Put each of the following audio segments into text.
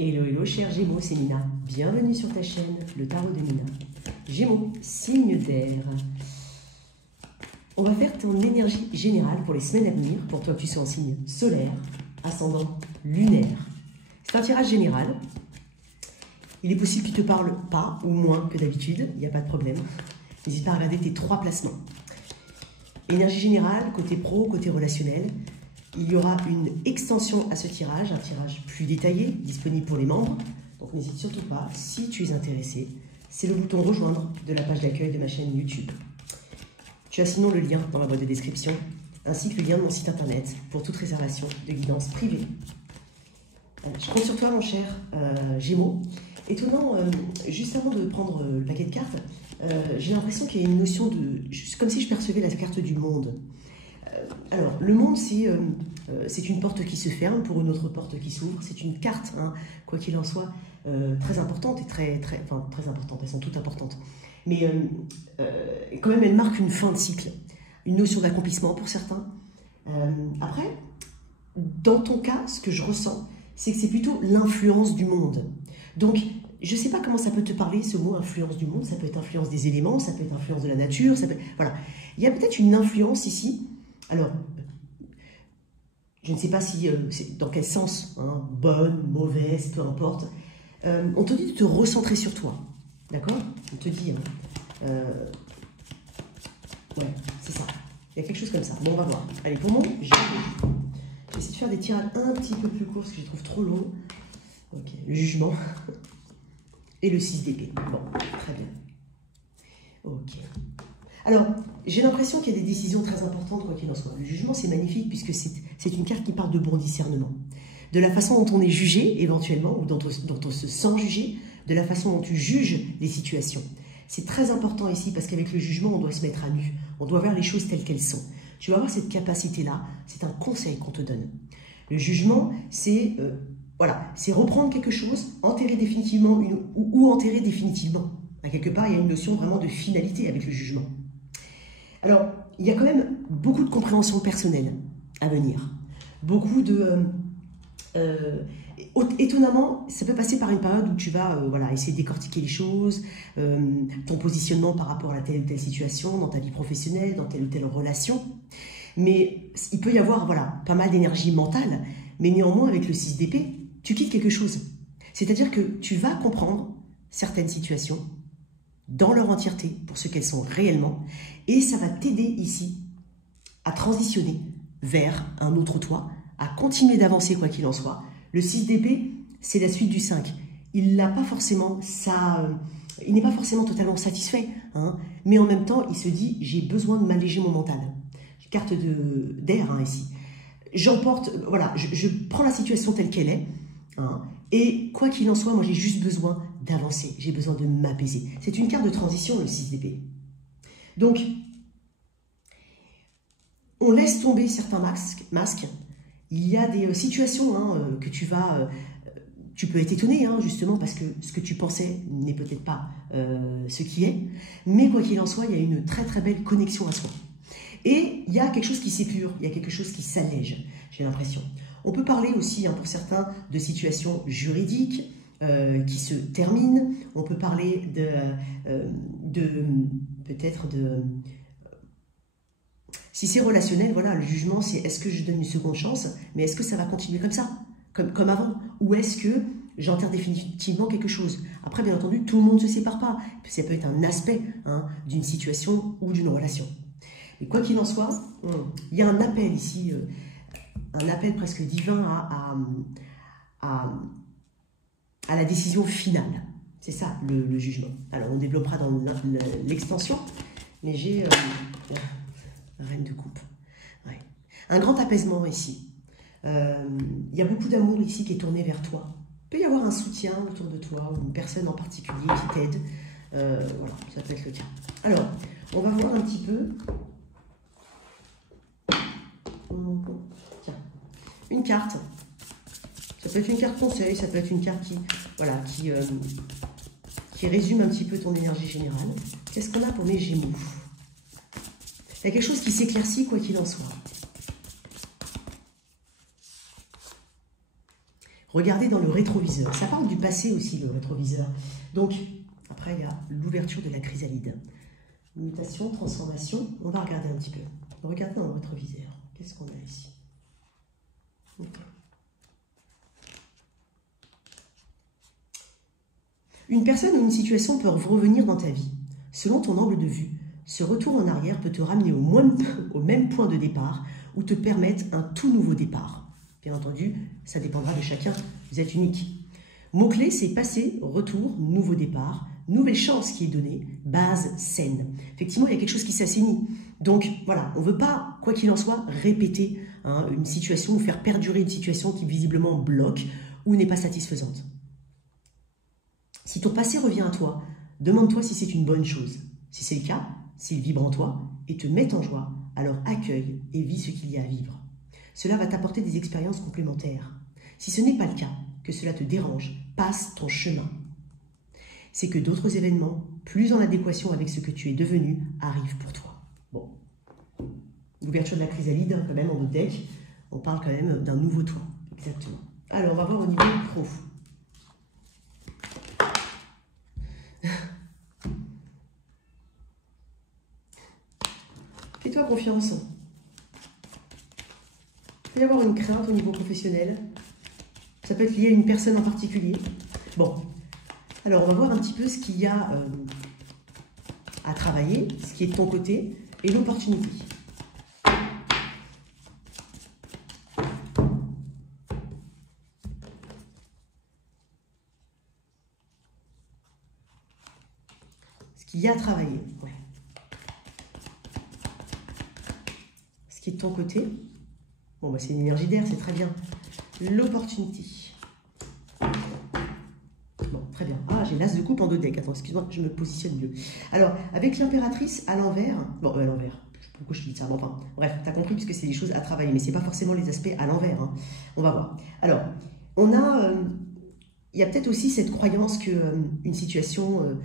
Hello, hello, chers Gémeaux, c'est Nina. Bienvenue sur ta chaîne, le tarot de Nina. Gémeaux, signe d'air. On va faire ton énergie générale pour les semaines à venir, pour toi que tu sois en signe solaire, ascendant, lunaire. C'est un tirage général. Il est possible qu'il ne te parle pas ou moins que d'habitude, il n'y a pas de problème. N'hésite pas à regarder tes 3 placements. Énergie générale, côté pro, côté relationnel. Il y aura une extension à ce tirage, un tirage plus détaillé, disponible pour les membres. Donc n'hésite surtout pas, si tu es intéressé, c'est le bouton rejoindre de la page d'accueil de ma chaîne YouTube. Tu as sinon le lien dans la boîte de description, ainsi que le lien de mon site internet pour toute réservation de guidance privée. Je compte sur toi, mon cher Gémeaux. Étonnant, juste avant de prendre le paquet de cartes, j'ai l'impression qu'il y a une notion de... comme si je percevais la carte du monde. Alors, le monde, c'est une porte qui se ferme pour une autre porte qui s'ouvre. C'est une carte, hein, quoi qu'il en soit, très importante et très importante. Elles sont toutes importantes. Mais quand même, elle marque une fin de cycle, une notion d'accomplissement pour certains. Après, dans ton cas, ce que je ressens, c'est que c'est plutôt l'influence du monde. Donc, je ne sais pas comment ça peut te parler, ce mot influence du monde. Ça peut être influence des éléments, ça peut être influence de la nature. Ça peut... Voilà. Il y a peut-être une influence ici. Alors, je ne sais pas si c'est dans quel sens, hein, bonne, mauvaise, peu importe. On te dit de te recentrer sur toi, d'accord? On te dit, hein, ouais, c'est ça. Il y a quelque chose comme ça. Bon, on va voir. Allez, pour moi, je vais essayer de faire des tirages un petit peu plus courts parce que je les trouve trop longs. Ok, le jugement et le 6 d'épée. Bon, très bien. Ok. Alors, j'ai l'impression qu'il y a des décisions très importantes, quoi qu'il en soit. Le jugement, c'est magnifique, puisque c'est une carte qui parle de bon discernement. De la façon dont on est jugé, éventuellement, ou dont on se sent jugé, de la façon dont tu juges les situations. C'est très important ici, parce qu'avec le jugement, on doit se mettre à nu. On doit voir les choses telles qu'elles sont. Tu vas avoir cette capacité-là, c'est un conseil qu'on te donne. Le jugement, c'est voilà, c'est reprendre quelque chose, enterrer définitivement, ou enterrer définitivement. À quelque part, il y a une notion vraiment de finalité avec le jugement. Alors, il y a quand même beaucoup de compréhension personnelle à venir. Beaucoup de... étonnamment, ça peut passer par une période où tu vas voilà, essayer de décortiquer les choses, ton positionnement par rapport à telle ou telle situation, dans ta vie professionnelle, dans telle ou telle relation. Mais il peut y avoir voilà, pas mal d'énergie mentale, mais néanmoins, avec le 6 d'épée, tu quittes quelque chose. C'est-à-dire que tu vas comprendre certaines situations dans leur entièreté, pour ce qu'elles sont réellement, et ça va t'aider ici à transitionner vers un autre toi, à continuer d'avancer quoi qu'il en soit. Le 6 d'épée, c'est la suite du 5. Il n'a pas forcément ça, il n'est pas forcément totalement satisfait, hein, mais en même temps, il se dit, j'ai besoin de m'alléger mon mental. Carte d'air hein, ici. J'emporte, voilà, je prends la situation telle qu'elle est, hein, et quoi qu'il en soit, moi j'ai juste besoin d'avancer, j'ai besoin de m'apaiser. C'est une carte de transition, le 6 d'épée. Donc, on laisse tomber certains masques. Il y a des situations hein, que tu peux être étonné, hein, justement, parce que ce que tu pensais n'est peut-être pas ce qui est. Mais quoi qu'il en soit, il y a une très très belle connexion à soi. Et il y a quelque chose qui s'épure, il y a quelque chose qui s'allège, j'ai l'impression. On peut parler aussi, hein, pour certains, de situations juridiques, qui se termine. On peut parler peut-être de... Si c'est relationnel, voilà, le jugement, c'est est-ce que je donne une seconde chance, mais est-ce que ça va continuer comme ça, comme avant, ou est-ce que j'enterre définitivement quelque chose? Après, bien entendu, tout le monde ne se sépare pas. Ça peut être un aspect hein, d'une situation ou d'une relation. Et quoi qu'il en soit, il y a un appel ici, un appel presque divin à la décision finale. C'est ça, le jugement. Alors, on développera dans l'extension, mais j'ai la reine de coupe. Ouais. Un grand apaisement ici. Il y a beaucoup d'amour ici qui est tourné vers toi. Il peut y avoir un soutien autour de toi, ou une personne en particulier qui t'aide. Voilà, ça peut être le cas. Alors, on va voir un petit peu. Tiens, une carte. Ça peut être une carte conseil, ça peut être une carte voilà, qui résume un petit peu ton énergie générale. Qu'est-ce qu'on a pour mes Gémeaux? Il y a quelque chose qui s'éclaircit quoi qu'il en soit. Regardez dans le rétroviseur. Ça parle du passé aussi, le rétroviseur. Donc, après, il y a l'ouverture de la chrysalide. Mutation, transformation. On va regarder un petit peu. Regardez dans le rétroviseur. Qu'est-ce qu'on a ici? Okay. Une personne ou une situation peut revenir dans ta vie. Selon ton angle de vue, ce retour en arrière peut te ramener au même point de départ ou te permettre un tout nouveau départ. Bien entendu, ça dépendra de chacun. Vous êtes unique. Mot-clé, c'est passé, retour, nouveau départ, nouvelle chance qui est donnée, base saine. Effectivement, il y a quelque chose qui s'assainit. Donc, voilà, on ne veut pas, quoi qu'il en soit, répéter une situation ou faire perdurer une situation qui visiblement bloque ou n'est pas satisfaisante. Si ton passé revient à toi, demande-toi si c'est une bonne chose. Si c'est le cas, s'il vibre en toi et te met en joie, alors accueille et vis ce qu'il y a à vivre. Cela va t'apporter des expériences complémentaires. Si ce n'est pas le cas, que cela te dérange, passe ton chemin. C'est que d'autres événements, plus en adéquation avec ce que tu es devenu, arrivent pour toi. Bon, l'ouverture de la chrysalide, quand même, en notre deck, on parle quand même d'un nouveau toi. Exactement. Alors, on va voir au niveau pro. Fais-toi confiance. Il peut y avoir une crainte au niveau professionnel. Ça peut être lié à une personne en particulier. Bon, alors on va voir un petit peu ce qu'il y a à travailler, ce qui est de ton côté, et l'opportunité. Ce qu'il y a à travailler, ouais. Ce qui est de ton côté. Bon, bah, c'est une énergie d'air, c'est très bien. L'opportunité. Bon, très bien. Ah, j'ai l'as de coupe en 2 decks. Attends, excuse-moi, je me positionne mieux. Alors, avec l'impératrice à l'envers... Bon, à l'envers. Pourquoi je te dis ça? Bon, enfin, bref, tu as compris puisque c'est des choses à travailler. Mais ce n'est pas forcément les aspects à l'envers. Hein. On va voir. Alors, on a... il y a peut-être aussi cette croyance qu'une situation...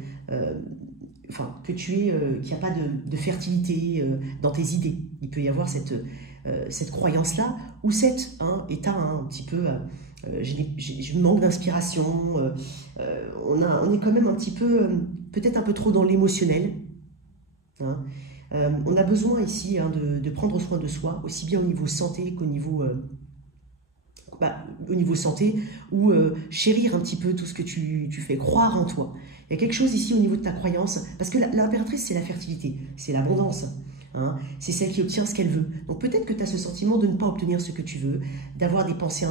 enfin, que tu es... qu'il n'y a pas de fertilité dans tes idées. Il peut y avoir cette croyance-là, ou cet état un petit peu, je manque d'inspiration, on est quand même un petit peu, peut-être un peu trop dans l'émotionnel. Hein. On a besoin ici de prendre soin de soi, aussi bien au niveau santé qu'au niveau, au niveau santé, ou chérir un petit peu tout ce que tu fais, croire en toi. Il y a quelque chose ici au niveau de ta croyance, parce que l'impératrice, c'est la fertilité, c'est l'abondance. Hein, c'est celle qui obtient ce qu'elle veut. Donc peut-être que tu as ce sentiment de ne pas obtenir ce que tu veux, d'avoir des pensées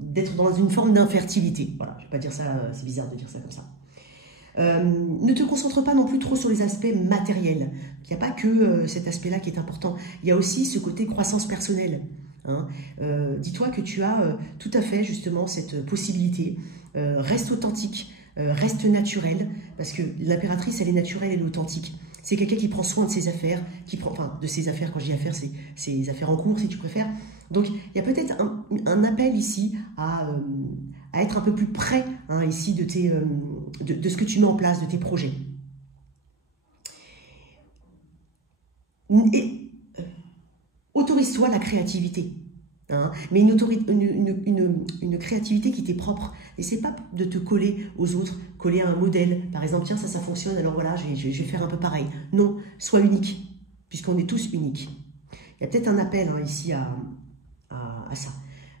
d'être dans une forme d'infertilité. Voilà, je ne vais pas dire ça, c'est bizarre de dire ça comme ça. Ne te concentre pas non plus trop sur les aspects matériels. Il n'y a pas que cet aspect-là qui est important. Il y a aussi ce côté croissance personnelle. Hein. Dis-toi que tu as tout à fait justement cette possibilité. Reste authentique, reste naturel, parce que l'impératrice, elle est naturelle, elle est authentique. C'est quelqu'un qui prend soin de ses affaires, de ses affaires, quand je dis affaires, c'est ses affaires en cours, si tu préfères. Donc, il y a peut-être un appel ici à être un peu plus près, ici, de ce que tu mets en place, de tes projets. Et autorise-toi la créativité. Mais une créativité qui t'est propre. N'essaie pas de te coller aux autres, coller à un modèle. Par exemple, tiens, ça fonctionne, alors voilà, je vais faire un peu pareil. Non, sois unique, puisqu'on est tous uniques. Il y a peut-être un appel ici à ça.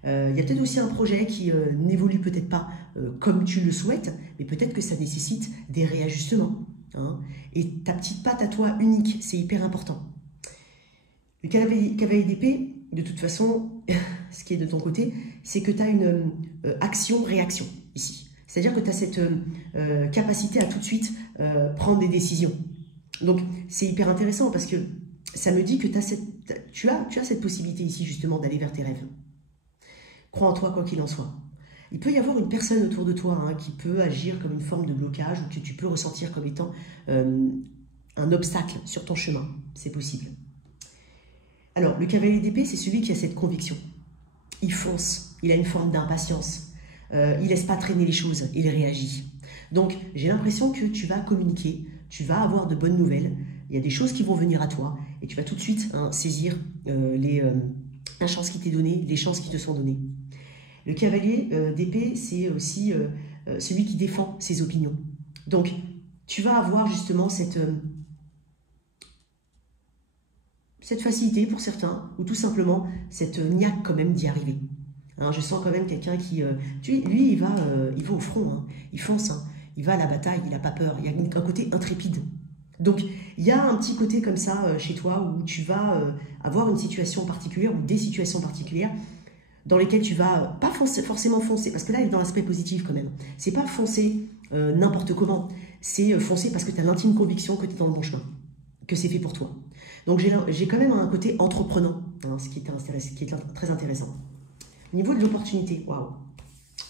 Il y a peut-être aussi un projet qui n'évolue peut-être pas comme tu le souhaites, mais peut-être que ça nécessite des réajustements. Et ta petite patte à toi unique, c'est hyper important. Le cavalier d'épée, de toute façon, ce qui est de ton côté, c'est que tu as une action-réaction ici. C'est-à-dire que tu as cette capacité à tout de suite prendre des décisions. Donc, c'est hyper intéressant parce que ça me dit que tu as cette possibilité ici, justement, d'aller vers tes rêves. Crois en toi, quoi qu'il en soit. Il peut y avoir une personne autour de toi qui peut agir comme une forme de blocage ou que tu peux ressentir comme étant un obstacle sur ton chemin. C'est possible. Alors, le cavalier d'épée, c'est celui qui a cette conviction. Il fonce, il a une forme d'impatience. Il ne laisse pas traîner les choses, il réagit. Donc, j'ai l'impression que tu vas communiquer, tu vas avoir de bonnes nouvelles, il y a des choses qui vont venir à toi, et tu vas tout de suite saisir la chance qui t'est donnée, les chances qui te sont données. Le cavalier d'épée, c'est aussi celui qui défend ses opinions. Donc, tu vas avoir justement cette facilité pour certains, ou tout simplement cette niaque quand même d'y arriver. Hein, je sens quand même quelqu'un qui... lui, il va au front, hein, il fonce, hein, il va à la bataille, il n'a pas peur, il y a un côté intrépide. Donc, il y a un petit côté comme ça chez toi où tu vas avoir une situation particulière ou des situations particulières dans lesquelles tu vas pas forcément foncer, parce que là, il est dans l'aspect positif quand même. C'est pas foncer n'importe comment, c'est foncer parce que tu as l'intime conviction que tu es dans le bon chemin, que c'est fait pour toi. Donc, j'ai quand même un côté entreprenant, hein, ce qui est très intéressant. Au niveau de l'opportunité, waouh,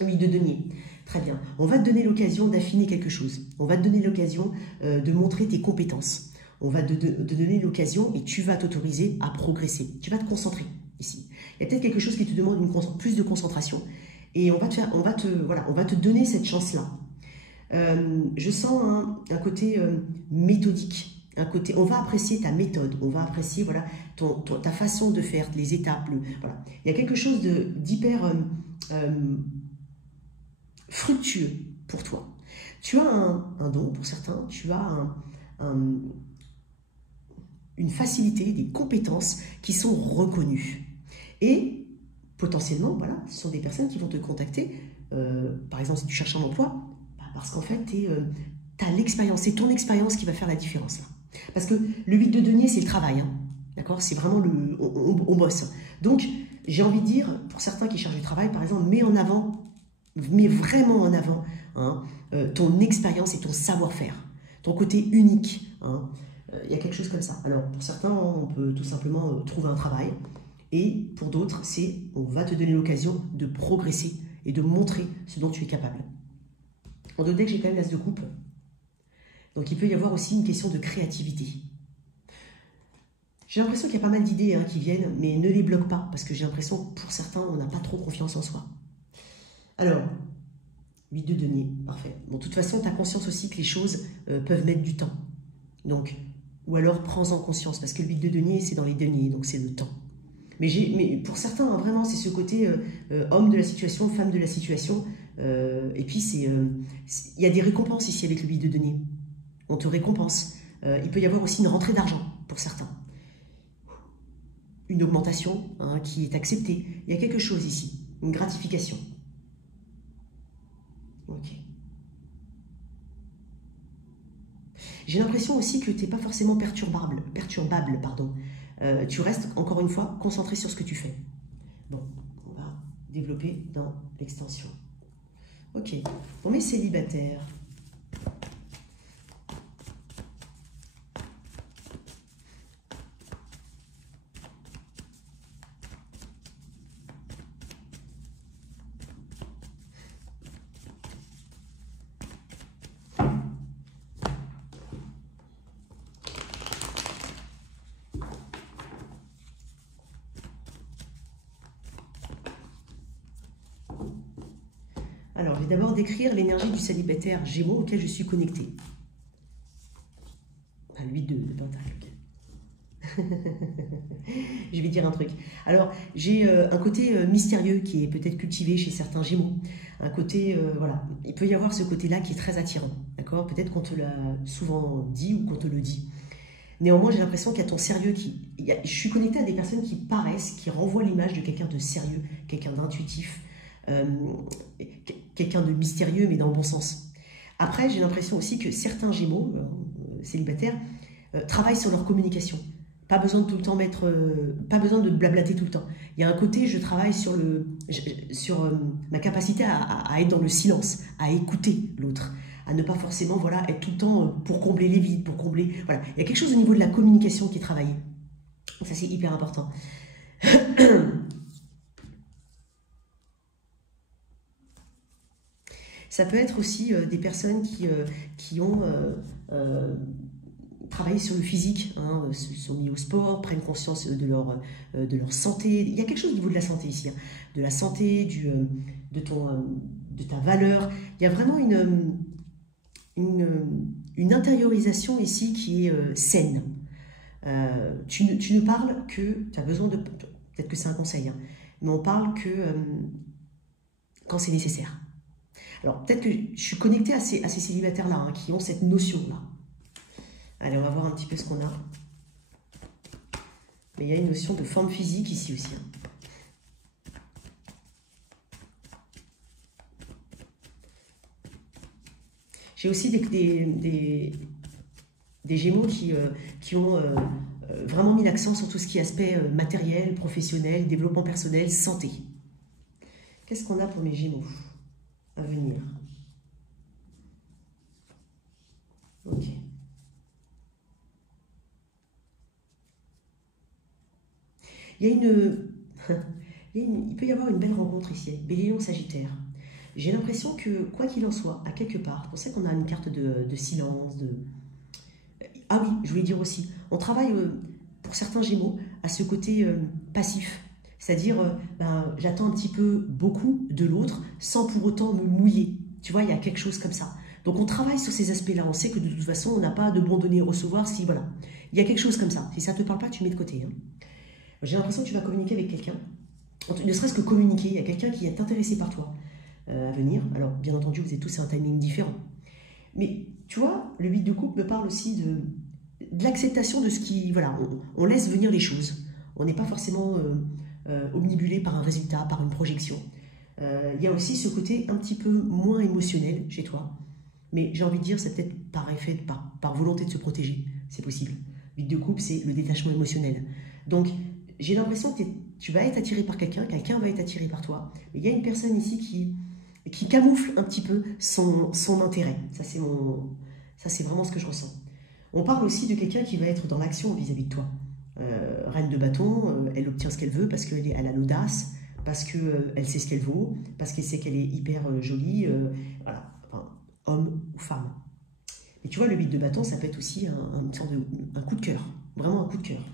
8 de denier. Très bien. On va te donner l'occasion d'affiner quelque chose. On va te donner l'occasion de montrer tes compétences. On va te donner l'occasion et tu vas t'autoriser à progresser. Tu vas te concentrer ici. Il y a peut-être quelque chose qui te demande plus de concentration. Et on va te donner cette chance-là. Je sens un côté méthodique. On va apprécier ta méthode. On va apprécier voilà, ta façon de faire, les étapes. Voilà. Il y a quelque chose d'hyper... fructueux pour toi. Tu as un don pour certains, tu as une facilité, des compétences qui sont reconnues. Et potentiellement, voilà, ce sont des personnes qui vont te contacter, par exemple si tu cherches un emploi, parce qu'en fait, tu as l'expérience, c'est ton expérience qui va faire la différence là. Parce que le 8 de denier, c'est le travail, hein, d'accord? C'est vraiment on bosse. Donc, j'ai envie de dire, pour certains qui cherchent du travail, par exemple, mets vraiment en avant hein, ton expérience et ton savoir-faire, ton côté unique. Hein. Il y a quelque chose comme ça. Alors, pour certains, on peut tout simplement trouver un travail. Et pour d'autres, on va te donner l'occasion de progresser et de montrer ce dont tu es capable. En deux decks, j'ai quand même l'as de coupe. Donc, il peut y avoir aussi une question de créativité. J'ai l'impression qu'il y a pas mal d'idées hein, qui viennent, mais ne les bloque pas, parce que j'ai l'impression que pour certains, on n'a pas trop confiance en soi. Alors, 8 de denier, parfait. Bon, de toute façon, tu as conscience aussi que les choses peuvent mettre du temps. Donc, ou alors, prends-en conscience, parce que le 8 de denier, c'est dans les deniers, donc c'est le temps. Mais pour certains, hein, vraiment, c'est ce côté homme de la situation, femme de la situation. Et puis, il y a des récompenses ici avec le 8 de denier. On te récompense. Il peut y avoir aussi une rentrée d'argent pour certains. Une augmentation hein, qui est acceptée. Il y a quelque chose ici, une gratification. Ok. J'ai l'impression aussi que tu n'es pas forcément perturbable, pardon. Tu restes, encore une fois, concentré sur ce que tu fais. Bon, on va développer dans l'extension. Ok. Pour mes célibataires, alors, je vais d'abord décrire l'énergie du célibataire Gémeaux auquel je suis connectée. Ah, lui de pentacle. Je vais dire un truc. Alors, j'ai un côté mystérieux qui est peut-être cultivé chez certains Gémeaux. Un côté, voilà, il peut y avoir ce côté-là qui est très attirant. D'accord? Peut-être qu'on te l'a souvent dit ou qu'on te le dit. Néanmoins, j'ai l'impression qu'il y a ton sérieux je suis connectée à des personnes qui paraissent, qui renvoient l'image de quelqu'un de sérieux, quelqu'un d'intuitif, quelqu'un de mystérieux, mais dans le bon sens. Après, j'ai l'impression aussi que certains Gémeaux, célibataires, travaillent sur leur communication. Pas besoin de tout le temps pas besoin de blablater tout le temps. Il y a un côté, je travaille sur ma capacité à être dans le silence, à écouter l'autre, à ne pas forcément voilà, être tout le temps pour combler les vides, pour combler... Voilà. Il y a quelque chose au niveau de la communication qui est travaillé. Ça, c'est hyper important. Ça peut être aussi des personnes qui ont travaillé sur le physique, hein, se sont mis au sport, prennent conscience de leur santé. Il y a quelque chose au niveau de la santé ici, hein, de la santé, de ta valeur. Il y a vraiment une intériorisation ici qui est saine. Tu ne parles que, tu as besoin de, peut-être que c'est un conseil, hein, mais on parle que quand c'est nécessaire. Alors, peut-être que je suis connectée à ces célibataires-là, hein, qui ont cette notion-là. Allez, on va voir un petit peu ce qu'on a. Mais il y a une notion de forme physique ici aussi. Hein. J'ai aussi des Gémeaux qui ont vraiment mis l'accent sur tout ce qui est aspect matériel, professionnel, développement personnel, santé. Qu'est-ce qu'on a pour mes Gémeaux à venir? Ok. Il peut y avoir une belle rencontre ici, Bélier Lion Sagittaire. J'ai l'impression que, quoi qu'il en soit, à quelque part, c'est pour ça qu'on a une carte de silence, Ah oui, je voulais dire aussi, on travaille, pour certains Gémeaux, à ce côté passif. C'est-à-dire, j'attends un petit peu beaucoup de l'autre, sans pour autant me mouiller. Tu vois, il y a quelque chose comme ça. Donc on travaille sur ces aspects-là. On sait que de toute façon, on n'a pas de bon donner et recevoir si, voilà. Il y a quelque chose comme ça. Si ça ne te parle pas, tu mets de côté. Hein. J'ai l'impression que tu vas communiquer avec quelqu'un. Ne serait-ce que communiquer, il y a quelqu'un qui est intéressé par toi à venir. Alors, bien entendu, vous êtes tous à un timing différent. Mais, tu vois, le 8 de coupe me parle aussi de l'acceptation de ce qui... Voilà, on laisse venir les choses. On n'est pas forcément omnibulé par un résultat, par une projection. Il y a aussi ce côté un petit peu moins émotionnel chez toi. Mais j'ai envie de dire, c'est peut-être par effet, par volonté de se protéger. C'est possible. 8 de coupe, c'est le détachement émotionnel. Donc, j'ai l'impression que tu vas être attiré par quelqu'un, quelqu'un va être attiré par toi. Mais il y a une personne ici qui camoufle un petit peu son intérêt. Ça, c'est vraiment ce que je ressens. On parle aussi de quelqu'un qui va être dans l'action vis-à-vis de toi. Reine de bâton, elle obtient ce qu'elle veut parce qu'elle a l'audace, parce qu'elle sait ce qu'elle vaut, parce qu'elle sait qu'elle est hyper jolie, voilà, enfin, homme ou femme. Et tu vois, le 8 de bâton, ça peut être aussi un coup de cœur, vraiment un coup de cœur.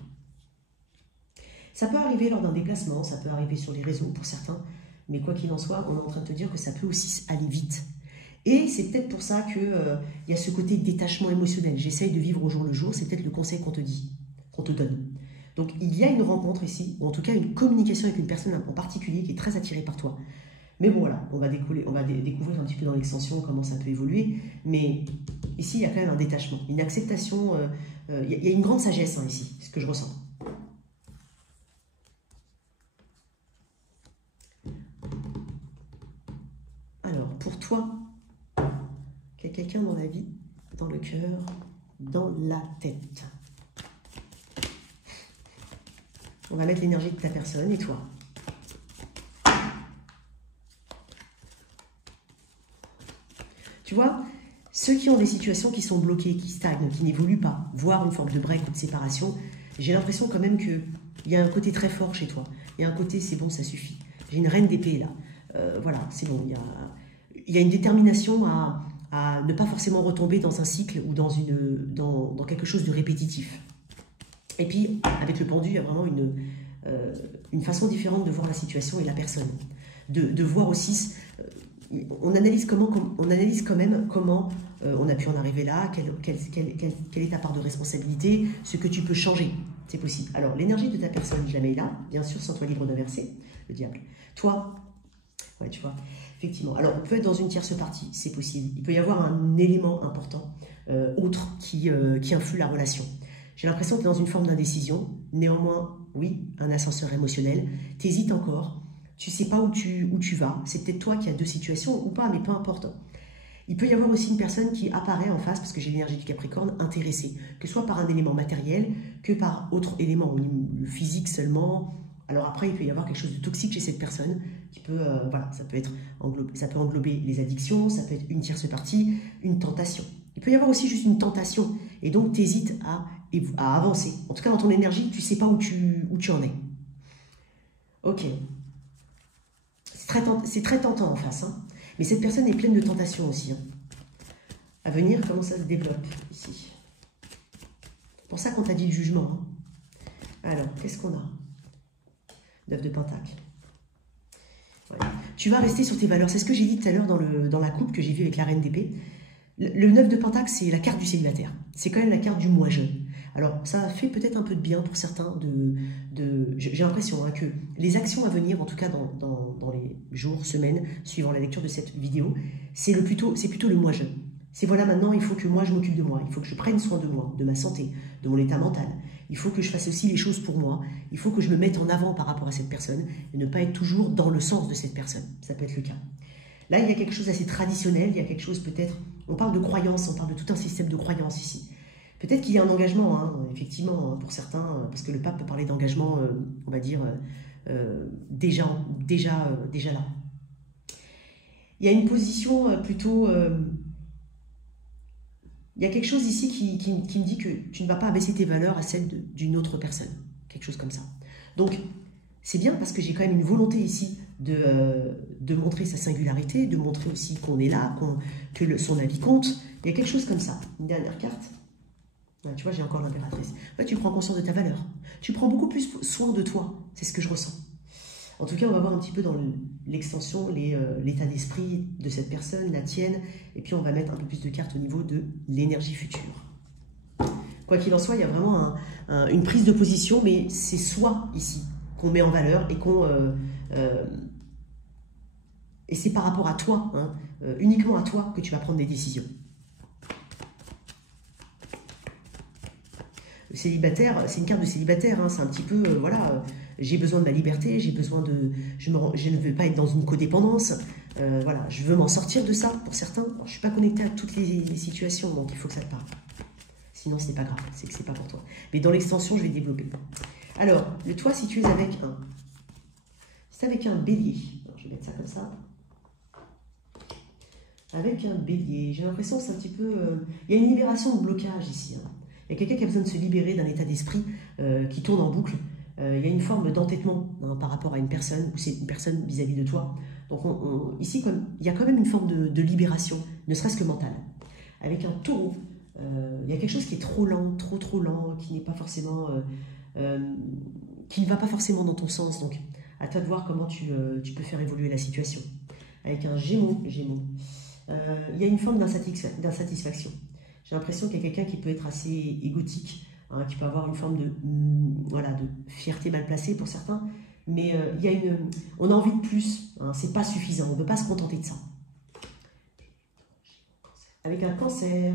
Ça peut arriver lors d'un déplacement, ça peut arriver sur les réseaux pour certains, mais quoi qu'il en soit, on est en train de te dire que ça peut aussi aller vite. Et c'est peut-être pour ça qu'il y a ce côté détachement émotionnel. J'essaye de vivre au jour le jour, c'est peut-être le conseil qu'on te dit, qu'on te donne. Donc il y a une rencontre ici, ou en tout cas une communication avec une personne en particulier qui est très attirée par toi. Mais bon voilà, on va découvrir un petit peu dans l'extension comment ça peut évoluer. Mais ici, il y a quand même un détachement, une acceptation, il y a une grande sagesse hein, ici, ce que je ressens. Alors, pour toi, qu'il y a quelqu'un dans la vie, dans le cœur, dans la tête. On va mettre l'énergie de ta personne et toi. Tu vois, ceux qui ont des situations qui sont bloquées, qui stagnent, qui n'évoluent pas, voire une forme de break ou de séparation, j'ai l'impression quand même qu'il y a un côté très fort chez toi. Il y a un côté, c'est bon, ça suffit. J'ai une reine d'épée là. Voilà, c'est bon. Il y a une détermination à ne pas forcément retomber dans un cycle ou dans quelque chose de répétitif. Et puis, avec le pendu, il y a vraiment une façon différente de voir la situation et la personne. De voir aussi... on analyse quand même comment on a pu en arriver là, quelle est ta part de responsabilité, ce que tu peux changer. C'est possible. Alors, l'énergie de ta personne, je la mets là. Bien sûr, sans toi libre d'inverser, le diable. Toi, ouais, tu vois, effectivement. Alors, on peut être dans une tierce partie, c'est possible. Il peut y avoir un élément important, autre, qui influe la relation. J'ai l'impression que tu es dans une forme d'indécision. Néanmoins, oui, un ascenseur émotionnel. Tu hésites encore. Tu ne sais pas où tu vas. C'est peut-être toi qui as deux situations ou pas, mais peu importe. Il peut y avoir aussi une personne qui apparaît en face, parce que j'ai l'énergie du Capricorne, intéressée. Que ce soit par un élément matériel, que par autre élément, le physique seulement. Alors après, il peut y avoir quelque chose de toxique chez cette personne qui peut, voilà, ça peut englober les addictions, ça peut être une tierce partie, une tentation. Il peut y avoir aussi juste une tentation, et donc tu hésites à avancer. En tout cas, dans ton énergie, tu ne sais pas où tu en es. Ok. C'est très tentant en face, hein. Mais cette personne est pleine de tentations aussi. Hein. À venir, comment ça se développe ici. C'est pour ça qu'on t'a dit le jugement. Hein. Alors, qu'est-ce qu'on a? 9 de Pentacle. Ouais. Tu vas rester sur tes valeurs. C'est ce que j'ai dit tout à l'heure dans la coupe que j'ai vue avec la Reine d'épée. Le 9 de Pentacle, c'est la carte du célibataire. C'est quand même la carte du moi jeune. Alors, ça fait peut-être un peu de bien pour certains j'ai l'impression hein, que les actions à venir, en tout cas dans les jours, semaines, suivant la lecture de cette vidéo, c'est plutôt le moi jeune. C'est voilà, maintenant, il faut que moi, je m'occupe de moi. Il faut que je prenne soin de moi, de ma santé, de mon état mental. Il faut que je fasse aussi les choses pour moi. Il faut que je me mette en avant par rapport à cette personne et ne pas être toujours dans le sens de cette personne. Ça peut être le cas. Là, il y a quelque chose d'assez traditionnel. Il y a quelque chose peut-être... On parle de croyances, on parle de tout un système de croyances ici. Peut-être qu'il y a un engagement, hein, effectivement, hein, pour certains, parce que le pape peut parler d'engagement, on va dire, déjà là. Il y a une position plutôt... il y a quelque chose ici qui me dit que tu ne vas pas abaisser tes valeurs à celles d'une autre personne. Quelque chose comme ça. Donc, c'est bien parce que j'ai quand même une volonté ici de montrer sa singularité, de montrer aussi qu'on est là, que son avis compte. Il y a quelque chose comme ça. Une dernière carte. Ouais, tu vois, j'ai encore l'impératrice. Ouais, tu prends conscience de ta valeur. Tu prends beaucoup plus soin de toi. C'est ce que je ressens. En tout cas, on va voir un petit peu dans l'extension, l'état d'esprit de cette personne, la tienne. Et puis, on va mettre un peu plus de cartes au niveau de l'énergie future. Quoi qu'il en soit, il y a vraiment une prise de position, mais c'est soi ici qu'on met en valeur et et c'est par rapport à toi, hein, uniquement à toi, que tu vas prendre des décisions. Le célibataire, c'est une carte de célibataire, hein, c'est un petit peu, voilà, j'ai besoin de ma liberté, j'ai besoin de... Je ne veux pas être dans une codépendance, voilà, je veux m'en sortir de ça, pour certains. Alors, je ne suis pas connectée à toutes les situations, donc il faut que ça te parle. Sinon, ce n'est pas grave, c'est que ce n'est pas pour toi. Mais dans l'extension, je vais développer. Alors, le toi, si tu es avec un... C'est avec un bélier. Alors, je vais mettre ça comme ça. Avec un bélier, j'ai l'impression que c'est un petit peu... il y a une libération de blocage ici, hein. Il y a quelqu'un qui a besoin de se libérer d'un état d'esprit qui tourne en boucle. Il y a une forme d'entêtement hein, par rapport à une personne, ou c'est une personne vis-à-vis de toi. Donc ici, il y a quand même une forme de libération, ne serait-ce que mentale. Avec un taureau, il y a quelque chose qui est trop lent, trop lent, qui n'est pas forcément... qui ne va pas forcément dans ton sens. Donc, à toi de voir comment tu peux faire évoluer la situation. Avec un gémeau, il y a une forme d'insatisfaction. J'ai l'impression qu'il y a quelqu'un qui peut être assez égotique, hein, qui peut avoir une forme de fierté mal placée pour certains, mais on a envie de plus, hein, c'est pas suffisant, on ne peut pas se contenter de ça. Avec un cancer,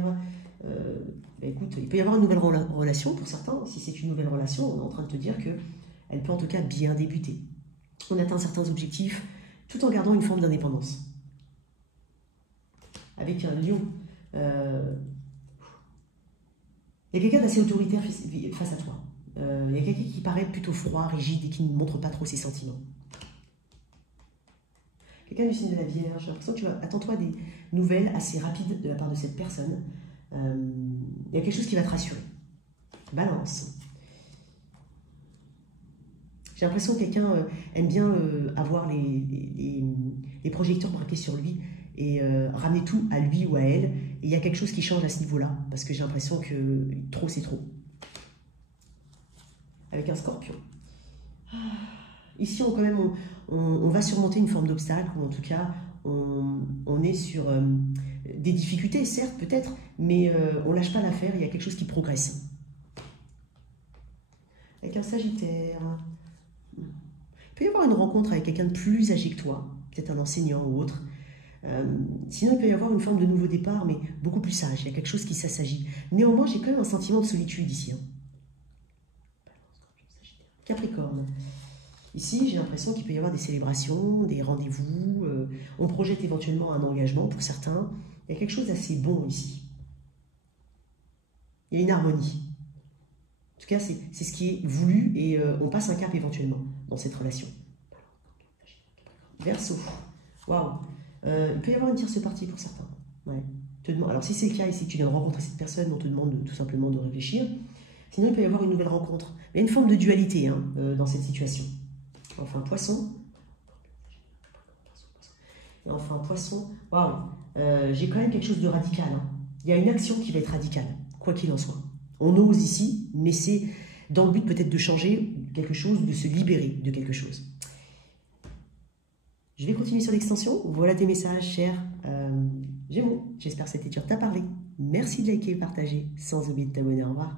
écoute, il peut y avoir une nouvelle relation pour certains. Si c'est une nouvelle relation, on est en train de te dire qu'elle peut en tout cas bien débuter. On atteint certains objectifs tout en gardant une forme d'indépendance. Avec un lion, il y a quelqu'un d'assez autoritaire face à toi. Il y a quelqu'un qui paraît plutôt froid, rigide et qui ne montre pas trop ses sentiments. Quelqu'un du signe de la Vierge, j'ai l'impression que attends-toi des nouvelles assez rapides de la part de cette personne. Il y a quelque chose qui va te rassurer. Balance. J'ai l'impression que quelqu'un aime bien avoir les projecteurs braqués sur lui et ramener tout à lui ou à elle. Et il y a quelque chose qui change à ce niveau-là, parce que j'ai l'impression que trop, c'est trop. Avec un scorpion. Ici, on va surmonter une forme d'obstacle, ou en tout cas, on est sur des difficultés, certes, peut-être, mais on ne lâche pas l'affaire, il y a quelque chose qui progresse. Avec un sagittaire. Il peut y avoir une rencontre avec quelqu'un de plus âgé que toi, peut-être un enseignant ou autre. Sinon, il peut y avoir une forme de nouveau départ, mais beaucoup plus sage. Il y a quelque chose qui s'assagit. Néanmoins, j'ai quand même un sentiment de solitude ici. Hein. Capricorne. Ici, j'ai l'impression qu'il peut y avoir des célébrations, des rendez-vous. On projette éventuellement un engagement pour certains. Il y a quelque chose d'assez bon ici. Il y a une harmonie. En tout cas, c'est ce qui est voulu et on passe un cap éventuellement dans cette relation. Verseau. Waouh. Il peut y avoir une tierce partie pour certains. Ouais. Alors, si c'est le cas et si tu viens de rencontrer cette personne, on te demande tout simplement de réfléchir. Sinon, il peut y avoir une nouvelle rencontre. Il y a une forme de dualité hein, dans cette situation. Enfin, poisson. Et enfin, poisson. Waouh. J'ai quand même quelque chose de radical. Hein. Il y a une action qui va être radicale, quoi qu'il en soit. On ose ici, mais c'est dans le but peut-être de changer quelque chose, de se libérer de quelque chose. Je vais continuer sur l'extension. Voilà tes messages, chers Gémeaux, j'espère que cette lecture t'a parlé. Merci de liker et partager, sans oublier de t'abonner. Au revoir.